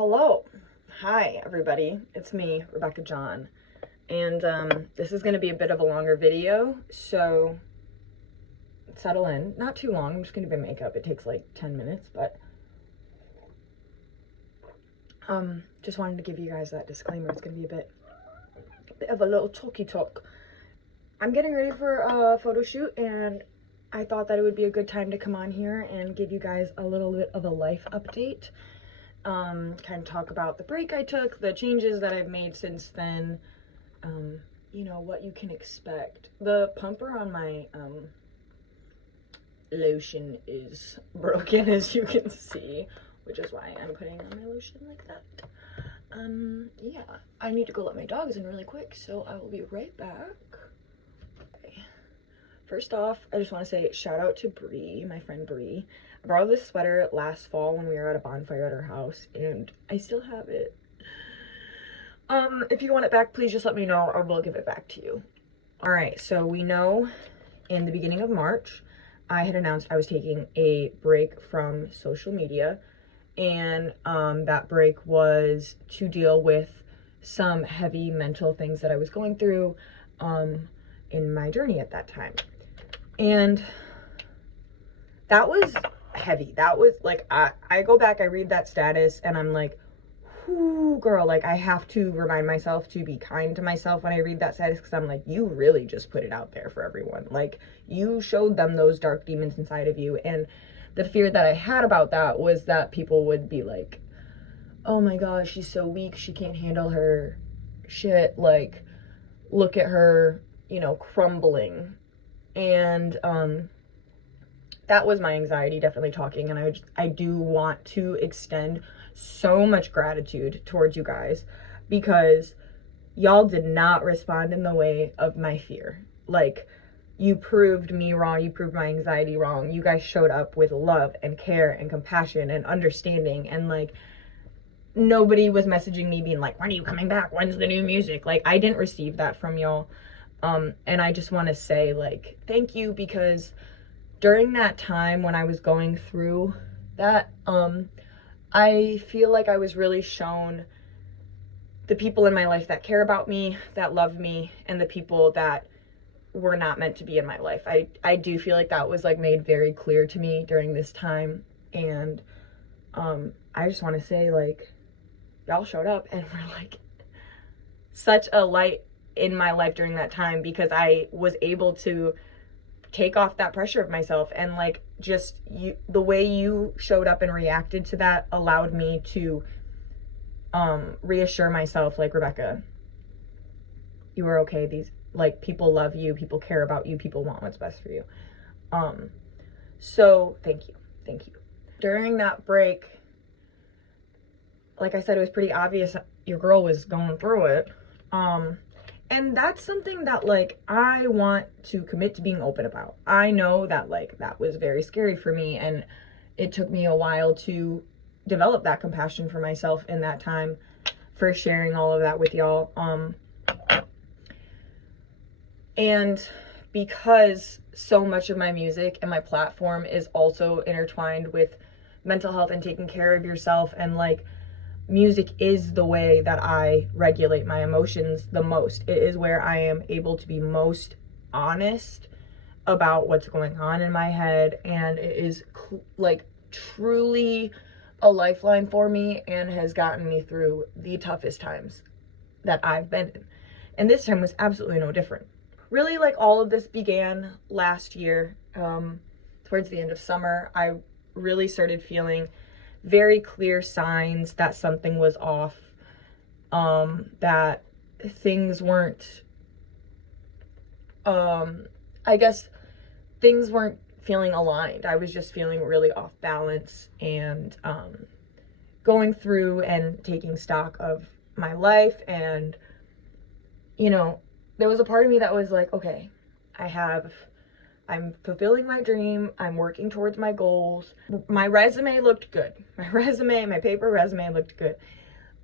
Hello. Hi, everybody. It's me, Rebecca John. And this is going to be a bit of a longer video, so settle in. Not too long. I'm just going to do makeup. It takes like 10 minutes, but just wanted to give you guys that disclaimer. It's going to be a bit of a little talky talk. I'm getting ready for a photo shoot, and I thought that it would be a good time to come on here and give you guys a little bit of a life update. Kind of talk about the break I took, the changes that I've made since then, you know, what you can expect. The pumper on my lotion is broken, as you can see, which is why I'm putting on my lotion like that. Yeah, I need to go let my dogs in really quick, so I will be right back. Okay. First off, I just want to say shout out to Bree, my friend Bree. I borrowed this sweater last fall when we were at a bonfire at our house, and I still have it. If you want it back, please just let me know, or we'll give it back to you. All right, so we know in the beginning of March, I had announced I was taking a break from social media, and that break was to deal with some heavy mental things that I was going through in my journey at that time. And that was heavy. That was like, I go back, I read that status, and I'm like, whoo, girl, like, I have to remind myself to be kind to myself when I read that status, because I'm like, you really just put it out there for everyone. Like, you showed them those dark demons inside of you. And the fear that I had about that was that people would be like, oh my gosh, she's so weak, she can't handle her shit, like, look at her, you know, crumbling. And that was my anxiety definitely talking, and I do want to extend so much gratitude towards you guys, because y'all did not respond in the way of my fear. Like, you proved me wrong, you proved my anxiety wrong. You guys showed up with love and care and compassion and understanding, and like, nobody was messaging me being like, when are you coming back, when's the new music? Like, I didn't receive that from y'all. And I just want to say, like, thank you, because during that time when I was going through that, I feel like I was really shown the people in my life that care about me, that love me, and the people that were not meant to be in my life. I do feel like that was like made very clear to me during this time. And I just want to say, like, y'all showed up and were like such a light in my life during that time, because I was able to take off that pressure of myself, and like, just the way you showed up and reacted to that allowed me to reassure myself, like, Rebecca, you are okay. These, like, people love you, people care about you, people want what's best for you. So thank you. During that break, like I said, it was pretty obvious your girl was going through it. And that's something that, like, I want to commit to being open about. I know that, like, that was very scary for me, and it took me a while to develop that compassion for myself in that time, for sharing all of that with y'all. And because so much of my music and my platform is also intertwined with mental health and taking care of yourself, and like, music is the way that I regulate my emotions the most. It is where I am able to be most honest about what's going on in my head, and it is like truly a lifeline for me, and has gotten me through the toughest times that I've been in. And this time was absolutely no different. Really, like, all of this began last year. Towards the end of summer, I really started feeling very clear signs that something was off, that things weren't, I guess things weren't feeling aligned. I was just feeling really off balance, and going through and taking stock of my life. And, you know, there was a part of me that was like, okay, I'm fulfilling my dream. I'm working towards my goals. My resume looked good. My paper resume looked good.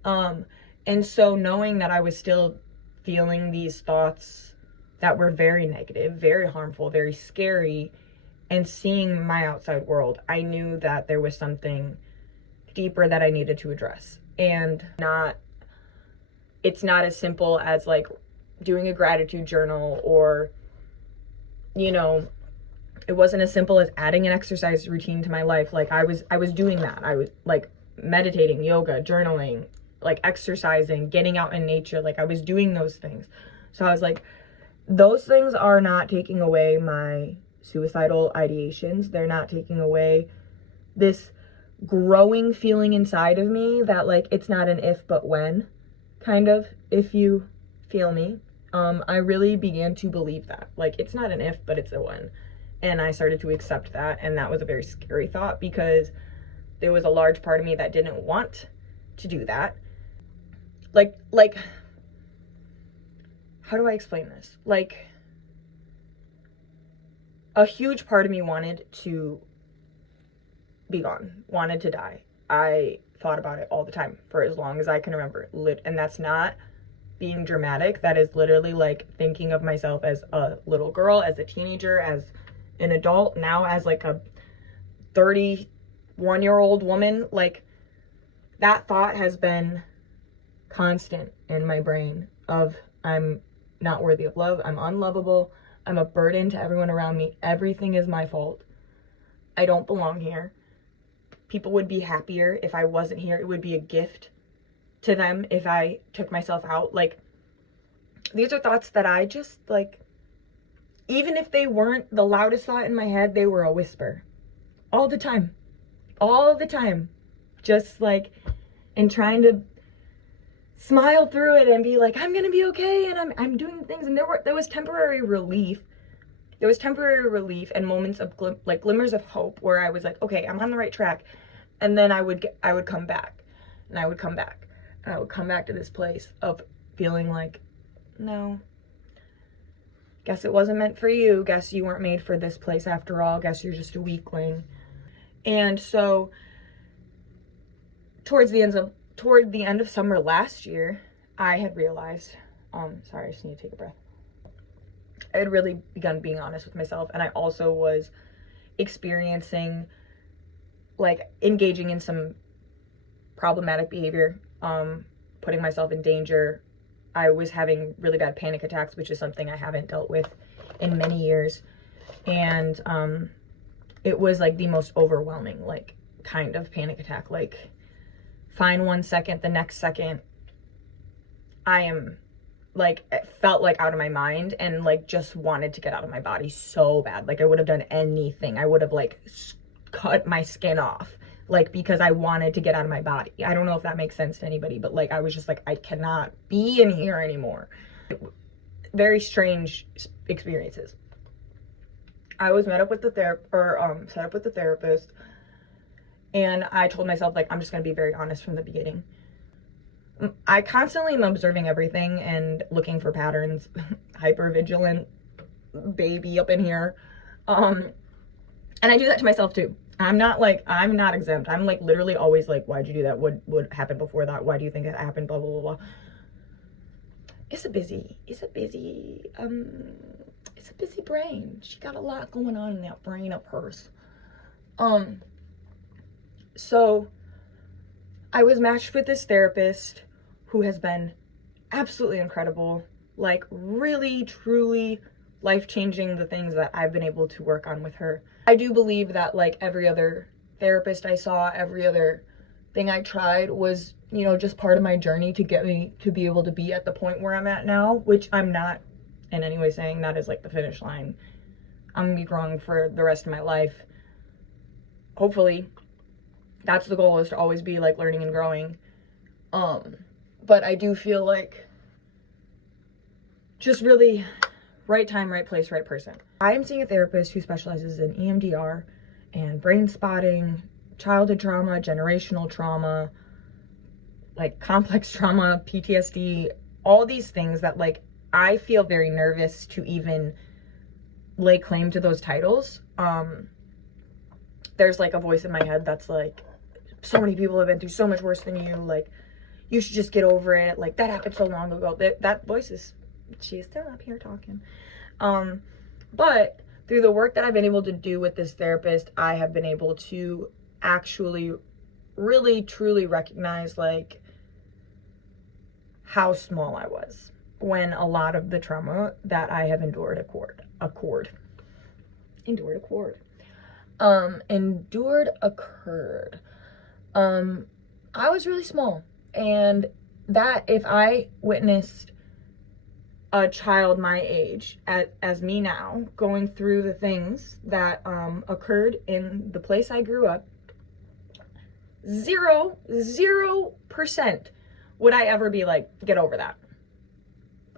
And so knowing that I was still feeling these thoughts that were very negative, very harmful, very scary, and seeing my outside world, I knew that there was something deeper that I needed to address. and it's not as simple as like doing a gratitude journal, or, you know, it wasn't as simple as adding an exercise routine to my life. Like I was doing that. I was like meditating, yoga, journaling, like exercising, getting out in nature. Like I was doing those things. So I was like, those things are not taking away my suicidal ideations. They're not taking away this growing feeling inside of me that like it's not an if but when kind of, if you feel me. I really began to believe that like it's not an if but it's a when, and I started to accept that, and that was a very scary thought because there was a large part of me that didn't want to do that. Like how do I explain this? Like a huge part of me wanted to be gone, wanted to die. I thought about it all the time for as long as I can remember. And that's not being dramatic. That is literally like thinking of myself as a little girl, as a teenager, as an adult, now as like a 31-year-old woman. Like that thought has been constant in my brain of I'm not worthy of love, I'm unlovable, I'm a burden to everyone around me, everything is my fault, I don't belong here. People would be happier if I wasn't here. It would be a gift to them if I took myself out. Like, these are thoughts that I just, like, even if they weren't the loudest thought in my head, they were a whisper. All the time. All the time. Just, like, and trying to smile through it and be like, I'm gonna be okay, and I'm doing things. And there was temporary relief. There was temporary relief and moments of glimmers of hope where I was like, okay, I'm on the right track. And then I would come back, and I would come back, and I would come back to this place of feeling like, no, guess it wasn't meant for you. Guess you weren't made for this place after all. Guess you're just a weakling. And so toward the end of summer last year, I had realized, sorry, I just need to take a breath. I had really begun being honest with myself, and I also was experiencing, like, engaging in some problematic behavior, putting myself in danger. I was having really bad panic attacks, which is something I haven't dealt with in many years, and it was like the most overwhelming, like, kind of panic attack. Like, fine 1 second, the next second I am like, it felt like out of my mind, and like just wanted to get out of my body so bad. Like I would have done anything. I would have like cut my skin off, like, because I wanted to get out of my body. I don't know if that makes sense to anybody, but like I was just like, I cannot be in here anymore. Very strange experiences. I was set up with the therapist, and I told myself, like, I'm just gonna be very honest from the beginning. I constantly am observing everything and looking for patterns. Hyper vigilant baby up in here. And I do that to myself too. I'm not exempt. I'm like literally always like, why'd you do that? What happened before that? Why do you think that happened? Blah, blah, blah, blah. It's a busy brain. She got a lot going on in that brain of hers. So I was matched with this therapist who has been absolutely incredible, like really, truly life-changing, the things that I've been able to work on with her. I do believe that like every other therapist I saw, every other thing I tried was, you know, just part of my journey to get me to be able to be at the point where I'm at now, which I'm not in any way saying that is like the finish line. I'm gonna be growing for the rest of my life. Hopefully. That's the goal, is to always be like learning and growing. But I do feel like just really right time, right place, right person. I am seeing a therapist who specializes in EMDR and brain spotting, childhood trauma, generational trauma, like complex trauma, PTSD, all these things that like I feel very nervous to even lay claim to those titles. There's like a voice in my head that's like, so many people have been through so much worse than you, like you should just get over it, like that happened so long ago. That voice is, she is still up here talking. But through the work that I've been able to do with this therapist, I have been able to actually really truly recognize like how small I was when a lot of the trauma that I have endured occurred. I was really small, and that if I witnessed a child my age as me now going through the things that occurred in the place I grew up, 0% would I ever be like, get over that,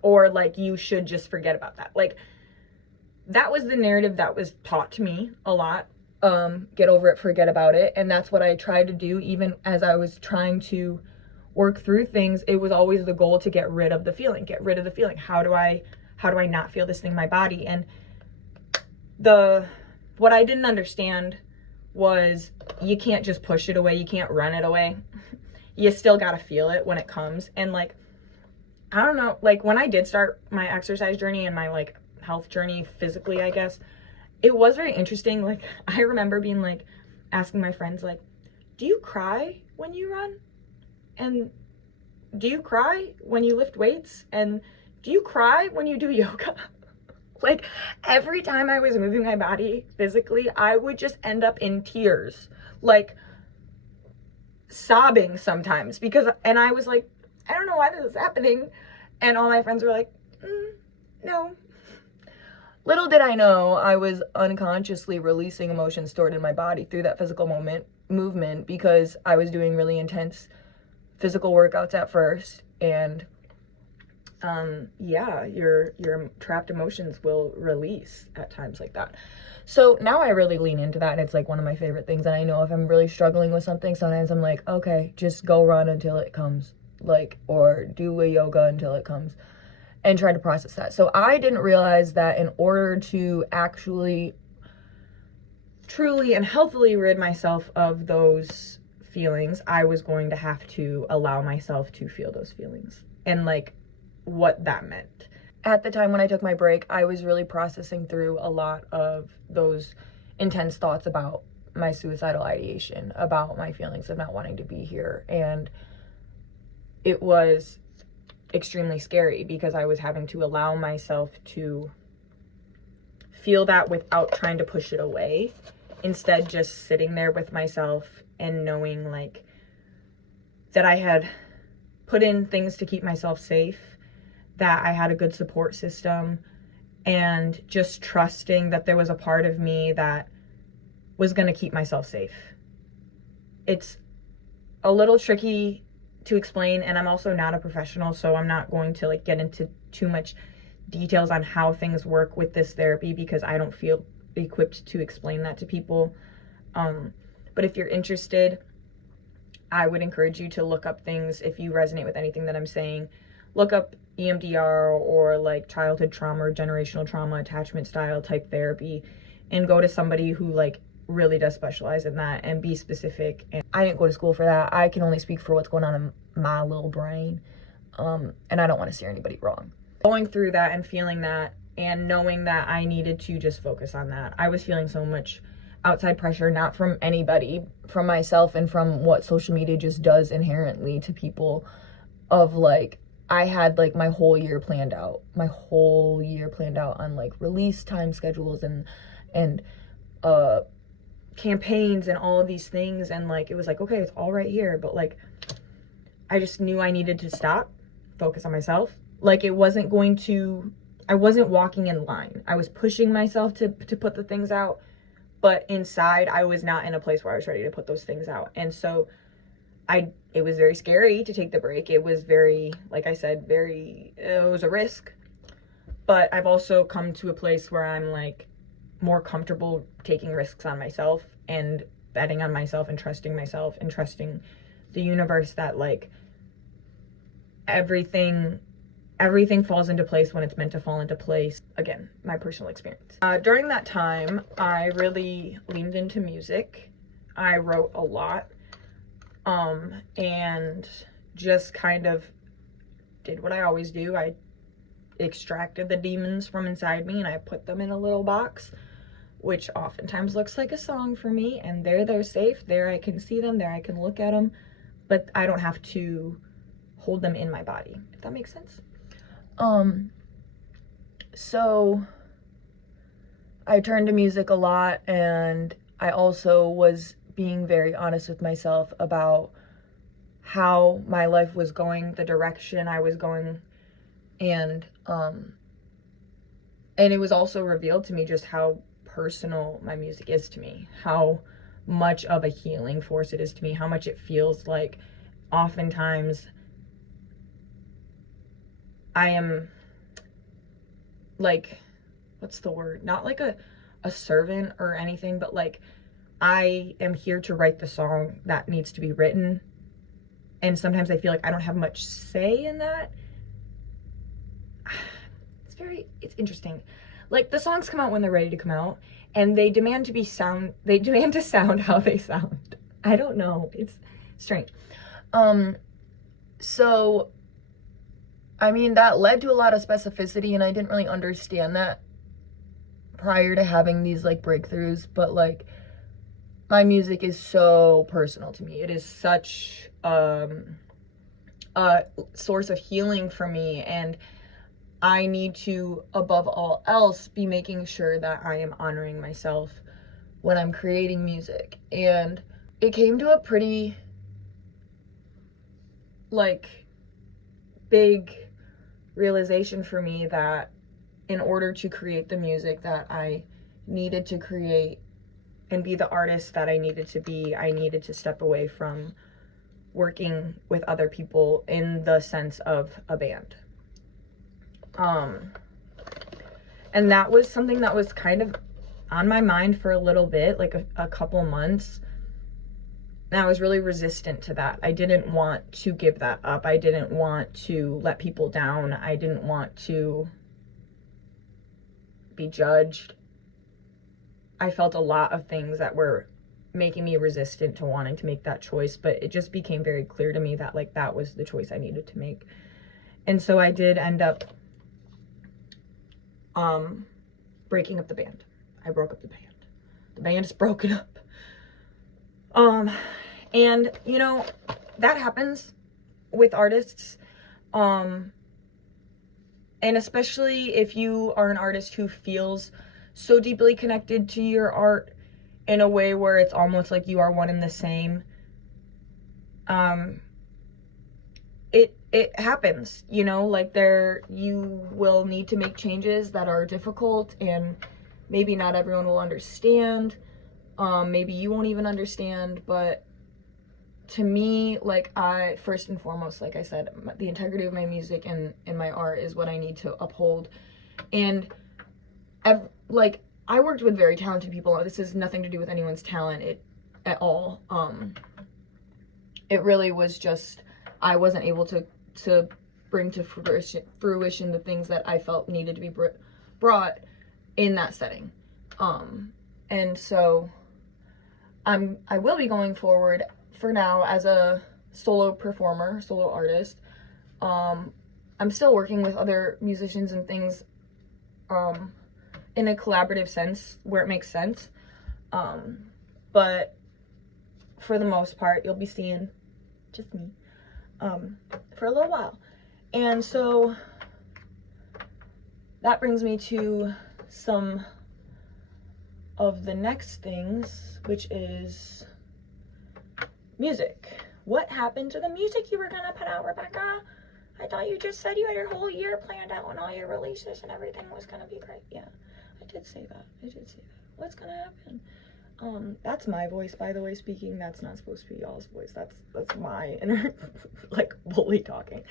or like, you should just forget about that. Like, that was the narrative that was taught to me a lot. Get over it, forget about it. And that's what I tried to do. Even as I was trying to work through things, it was always the goal to get rid of the feeling. How do I not feel this thing in my body? And what I didn't understand was, you can't just push it away. You can't run it away. You still got to feel it when it comes. And like, I don't know, like when I did start my exercise journey and my like health journey physically, I guess, it was very interesting. Like, I remember being like, asking my friends, like, do you cry when you run? And do you cry when you lift weights? And do you cry when you do yoga? Like, every time I was moving my body physically, I would just end up in tears, like sobbing sometimes, and I was like, I don't know why this is happening. And all my friends were like, no. Little did I know, I was unconsciously releasing emotions stored in my body through that physical movement, because I was doing really intense physical workouts at first. And yeah, your trapped emotions will release at times like that. So now I really lean into that, and it's like one of my favorite things. And I know if I'm really struggling with something, sometimes I'm like, okay, just go run until it comes, like, or do a yoga until it comes, and try to process that. So I didn't realize that in order to actually truly and healthily rid myself of those feelings, I was going to have to allow myself to feel those feelings, and like what that meant. At the time when I took my break, I was really processing through a lot of those intense thoughts about my suicidal ideation, about my feelings of not wanting to be here. And it was extremely scary, because I was having to allow myself to feel that without trying to push it away. Instead, just sitting there with myself and knowing like that I had put in things to keep myself safe, that I had a good support system, and just trusting that there was a part of me that was going to keep myself safe. It's a little tricky to explain, and I'm also not a professional, so I'm not going to like get into too much details on how things work with this therapy, because I don't feel equipped to explain that to people. But if you're interested, I would encourage you to look up things. If you resonate with anything that I'm saying, look up EMDR or like childhood trauma or generational trauma attachment style type therapy, and go to somebody who like really does specialize in that, and be specific. And I didn't go to school for that. I can only speak for what's going on in my little brain. And I don't want to steer anybody wrong. Going through that and feeling that, and knowing that I needed to just focus on that. I was feeling so much outside pressure, not from anybody, from myself and from what social media just does inherently to people, of like, I had like my whole year planned out on like release time schedules and campaigns and all of these things. And like, it was like, okay, it's all right here. But like, I just knew I needed to stop, focus on myself. Like, I wasn't walking in line. I was pushing myself to put the things out, but inside I was not in a place where I was ready to put those things out. And so it was very scary to take the break. It was very, like I said, it was a risk. But I've also come to a place where I'm like more comfortable taking risks on myself, and betting on myself, and trusting the universe that like everything falls into place when it's meant to fall into place. Again, my personal experience. During that time, I really leaned into music. I wrote a lot. And just kind of did what I always do. I extracted the demons from inside me, and I put them in a little box, which oftentimes looks like a song for me. And they're safe. There I can see them. There I can look at them. But I don't have to hold them in my body, if that makes sense. So I turned to music a lot, and I also was being very honest with myself about how my life was going, the direction I was going, and it was also revealed to me just how personal my music is to me, how much of a healing force it is to me, how much it feels like oftentimes I am like, what's the word? Not like a servant or anything, but like I am here to write the song that needs to be written. And sometimes I feel like I don't have much say in that. It's interesting. Like, the songs come out when they're ready to come out, and they demand to sound how they sound. I don't know. It's strange. So, I mean, that led to a lot of specificity, and I didn't really understand that prior to having these, like, breakthroughs, but, like, my music is so personal to me. It is such a source of healing for me, and I need to, above all else, be making sure that I am honoring myself when I'm creating music. And it came to a pretty, like, big realization for me that in order to create the music that I needed to create and be the artist that I needed to be, I needed to step away from working with other people in the sense of a band. And that was something that was kind of on my mind for a little bit, like a couple months. And I was really resistant to that. I didn't want to give that up. I didn't want to let people down. I didn't want to be judged. I felt a lot of things that were making me resistant to wanting to make that choice, but it just became very clear to me that, like, that was the choice I needed to make. And so I did end up breaking up the band. I broke up the band. The band is broken up. And you know, that happens with artists. And especially if you are an artist who feels so deeply connected to your art in a way where it's almost like you are one and the same. It happens, you know, like you will need to make changes that are difficult, and maybe not everyone will understand. Maybe you won't even understand, but to me, like, I, first and foremost, like I said, the integrity of my music and my art is what I need to uphold. And I worked with very talented people. This has nothing to do with anyone's talent at all. It really was just, I wasn't able to bring to fruition the things that I felt needed to be brought in that setting. And so I will be going forward for now as a solo performer, solo artist. I'm still working with other musicians and things in a collaborative sense where it makes sense. But for the most part, you'll be seeing just me for a little while. And so that brings me to some of the next things, which is music. What happened to the music you were gonna put out, Rebecca? I thought you just said you had your whole year planned out and all your releases and everything was gonna be great. Yeah, I did say that. What's gonna happen? That's my voice, by the way, speaking. That's not supposed to be y'all's voice. That's my inner, like, bully talking.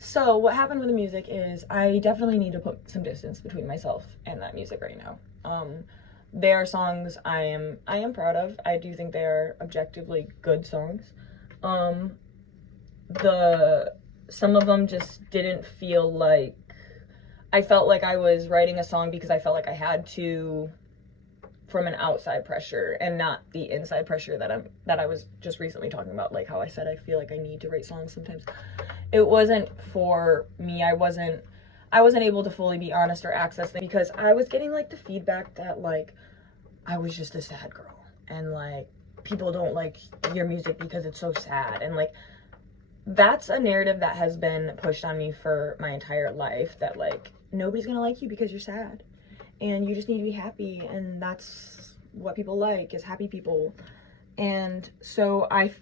So what happened with the music is I definitely need to put some distance between myself and that music right now. There are songs I am proud of. I do think they are objectively good songs. Some of them just didn't feel like, I felt like I was writing a song because I felt like I had to, from an outside pressure and not the inside pressure that I was just recently talking about, like how I said I feel like I need to write songs sometimes. It wasn't for me. I wasn't able to fully be honest or access them because I was getting, like, the feedback that, like, I was just a sad girl and, like, people don't like your music because it's so sad. And like, that's a narrative that has been pushed on me for my entire life, that like, nobody's gonna like you because you're sad, and you just need to be happy, and that's what people like, is happy people. And so I,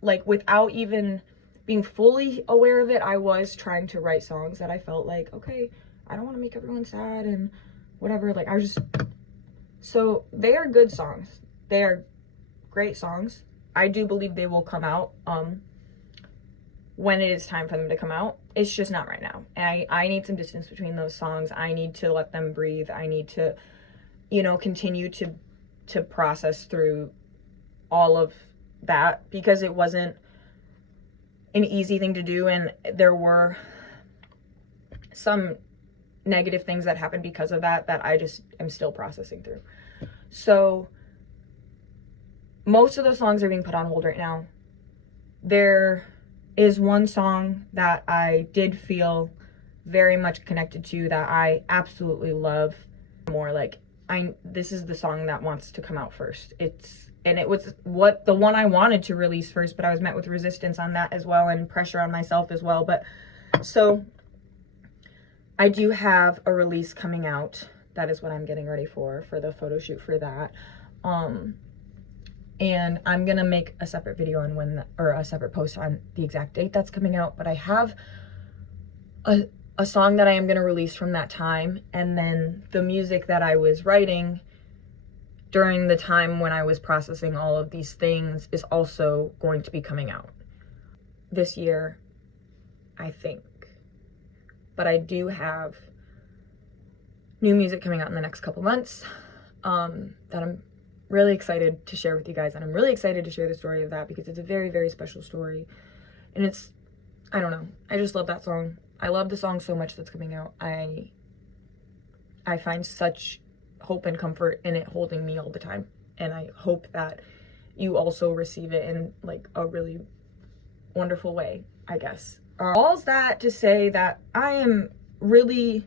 like, without even being fully aware of it, I was trying to write songs that I felt like, okay, I don't want to make everyone sad and whatever. Like, so they are good songs. They are great songs. I do believe they will come out when it is time for them to come out. It's just not right now. I need some distance between those songs. I need to let them breathe. I need to, you know, continue to process through all of that, because it wasn't an easy thing to do, and there were some negative things that happened because of that I just am still processing through. So most of those songs are being put on hold right now. There is one song that I did feel very much connected to, that I absolutely love more. Like, this is the song that wants to come out first. It was the one I wanted to release first, but I was met with resistance on that as well, and pressure on myself as well. But so I do have a release coming out. That is what I'm getting ready for the photo shoot for that. And I'm gonna make a separate video on a separate post on the exact date that's coming out. But I have a song that I am gonna release from that time, and then the music that I was writing during the time when I was processing all of these things is also going to be coming out this year, I think. But I do have new music coming out in the next couple months that I'm really excited to share with you guys. And I'm really excited to share the story of that, because it's a very, very special story. And it's, I don't know, I just love that song. I love the song so much that's coming out. I find such hope and comfort in it holding me all the time. And I hope that you also receive it in like a really wonderful way, I guess. All's that to say that I am really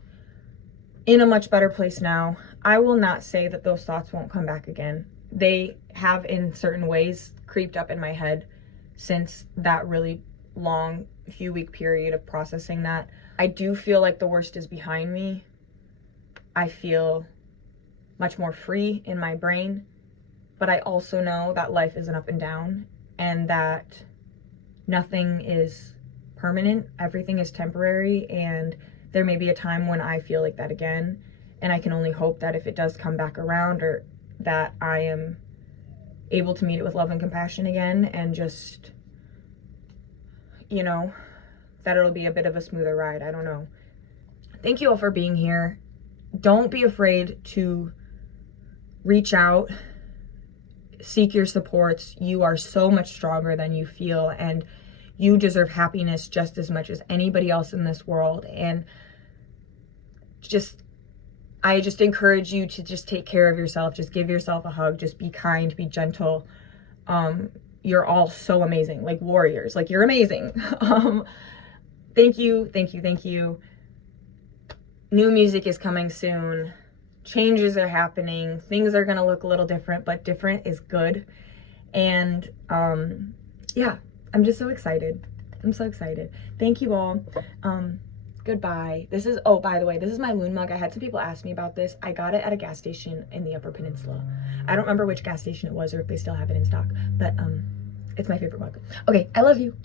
in a much better place now. I will not say that those thoughts won't come back again. They have in certain ways creeped up in my head since that really long few week period of processing that. I do feel like the worst is behind me. I feel much more free in my brain, but I also know that life is an up and down, and that nothing is permanent. Everything is temporary, and there may be a time when I feel like that again, and I can only hope that if it does come back around, or that I am able to meet it with love and compassion again, and just, you know, that it'll be a bit of a smoother ride. I don't know. Thank you all for being here. Don't be afraid to reach out, seek your supports. You are so much stronger than you feel, and you deserve happiness just as much as anybody else in this world. And I just encourage you to just take care of yourself. Just give yourself a hug. Just be kind, be gentle. You're all so amazing, like warriors. Like, you're amazing. Thank you, thank you, thank you. New music is coming soon. Changes are happening. Things are gonna look a little different, but different is good. And yeah, I'm just so excited. I'm so excited. Thank you all. Goodbye. This is, oh, by the way, this is my Loon mug. I had some people ask me about this. I got it at a gas station in the Upper Peninsula. I don't remember which gas station it was, or if they still have it in stock, but it's my favorite mug. Okay, I love you.